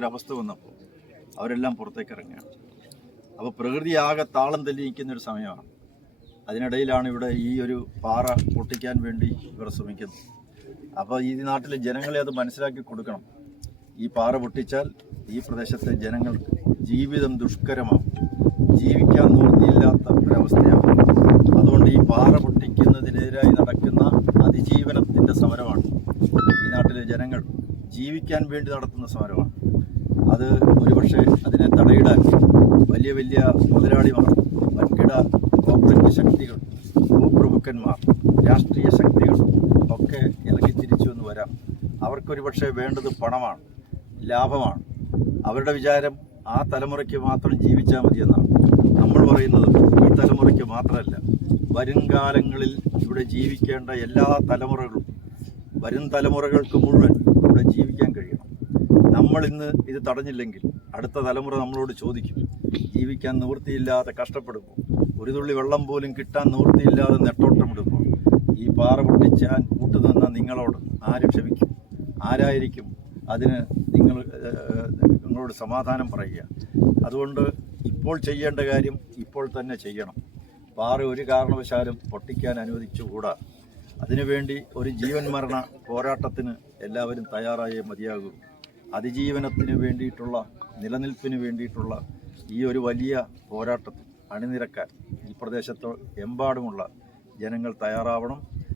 ഒരവസ്ഥ വന്നപ്പോൾ അവരെല്ലാം പുറത്തേക്ക് ഇറങ്ങുകയാണ്. അപ്പോൾ പ്രകൃതി ആകെ താളം തെളിയിക്കുന്നൊരു സമയമാണ്. അതിനിടയിലാണ് ഇവിടെ ഈ ഒരു പാറ പൊട്ടിക്കാൻ വേണ്ടി ഇവർ ശ്രമിക്കുന്നത്. അപ്പോൾ ഈ നാട്ടിലെ ജനങ്ങളെ അത് മനസ്സിലാക്കി കൊടുക്കണം. ഈ പാറ പൊട്ടിച്ചാൽ ഈ പ്രദേശത്തെ ജനങ്ങൾക്ക് ജീവിതം ദുഷ്കരമാകും, ജീവിക്കാൻ നിവൃത്തിയില്ലാത്ത ഒരവസ്ഥയാകും. അതുകൊണ്ട് ഈ പാറ പൊട്ടിക്കുന്നതിനെതിരായി നടക്കുന്ന അതിജീവനത്തിൻ്റെ സമരമാണ്. ഈ നാട്ടിലെ ജനങ്ങൾ ജീവിക്കാൻ വേണ്ടി നടത്തുന്ന സമരമാണ്. അത് ഒരുപക്ഷെ അതിനെ തടയിടാൻ വലിയ വലിയ മുതലാളിമാർ, വൻകിട കോർപ്പറേറ്റ് ശക്തികൾ, ഭൂപ്രഭുക്കന്മാർ, രാഷ്ട്രീയ ശക്തികൾ ഒക്കെ ഇറങ്ങിത്തിരിച്ചു എന്ന് വരാം. അവർക്കൊരു പക്ഷേ വേണ്ടത് പണമാണ്, ലാഭമാണ്. അവരുടെ വിചാരം ആ തലമുറയ്ക്ക് മാത്രം ജീവിച്ചാൽ മതിയെന്നാണ്. നമ്മൾ പറയുന്നത് ഈ തലമുറയ്ക്ക് മാത്രമല്ല, വരും കാലങ്ങളിൽ ഇവിടെ ജീവിക്കേണ്ട എല്ലാ തലമുറകളും, വരും തലമുറകൾക്ക് മുഴുവൻ ഇവിടെ ജീവിക്കാൻ കഴിയണം. നമ്മൾ ഇന്ന് ഇത് തടഞ്ഞില്ലെങ്കിൽ അടുത്ത തലമുറ നമ്മളോട് ചോദിക്കും, ജീവിക്കാൻ നിവൃത്തിയില്ലാതെ കഷ്ടപ്പെടുമ്പോൾ, ഒരു തുള്ളി വെള്ളം പോലും കിട്ടാൻ നിവൃത്തിയില്ലാതെ നെട്ടോട്ടമിടുമ്പോൾ ഈ പാറ പൊട്ടിച്ചാൻ കൂട്ടുനിന്ന നിങ്ങളോട് ആര് ക്ഷമിക്കും? ആരായിരിക്കും അതിന് നിങ്ങളോട് സമാധാനം പറയുക? അതുകൊണ്ട് ഇപ്പോൾ ചെയ്യേണ്ട കാര്യം ഇപ്പോൾ തന്നെ ചെയ്യണം. പാറ ഒരു കാരണവശാലും പൊട്ടിക്കാൻ അനുവദിച്ചുകൂടാ. അതിനുവേണ്ടി ഒരു ജീവൻ മരണ പോരാട്ടത്തിന് എല്ലാവരും തയ്യാറായേ മതിയാകൂ. അതിജീവനത്തിന് വേണ്ടിയിട്ടുള്ള, നിലനിൽപ്പിന് വേണ്ടിയിട്ടുള്ള ഈ ഒരു വലിയ പോരാട്ടത്തിൽ അണിനിരക്കാൻ ഈ പ്രദേശത്ത് എമ്പാടുമുള്ള ജനങ്ങൾ തയ്യാറാവണം.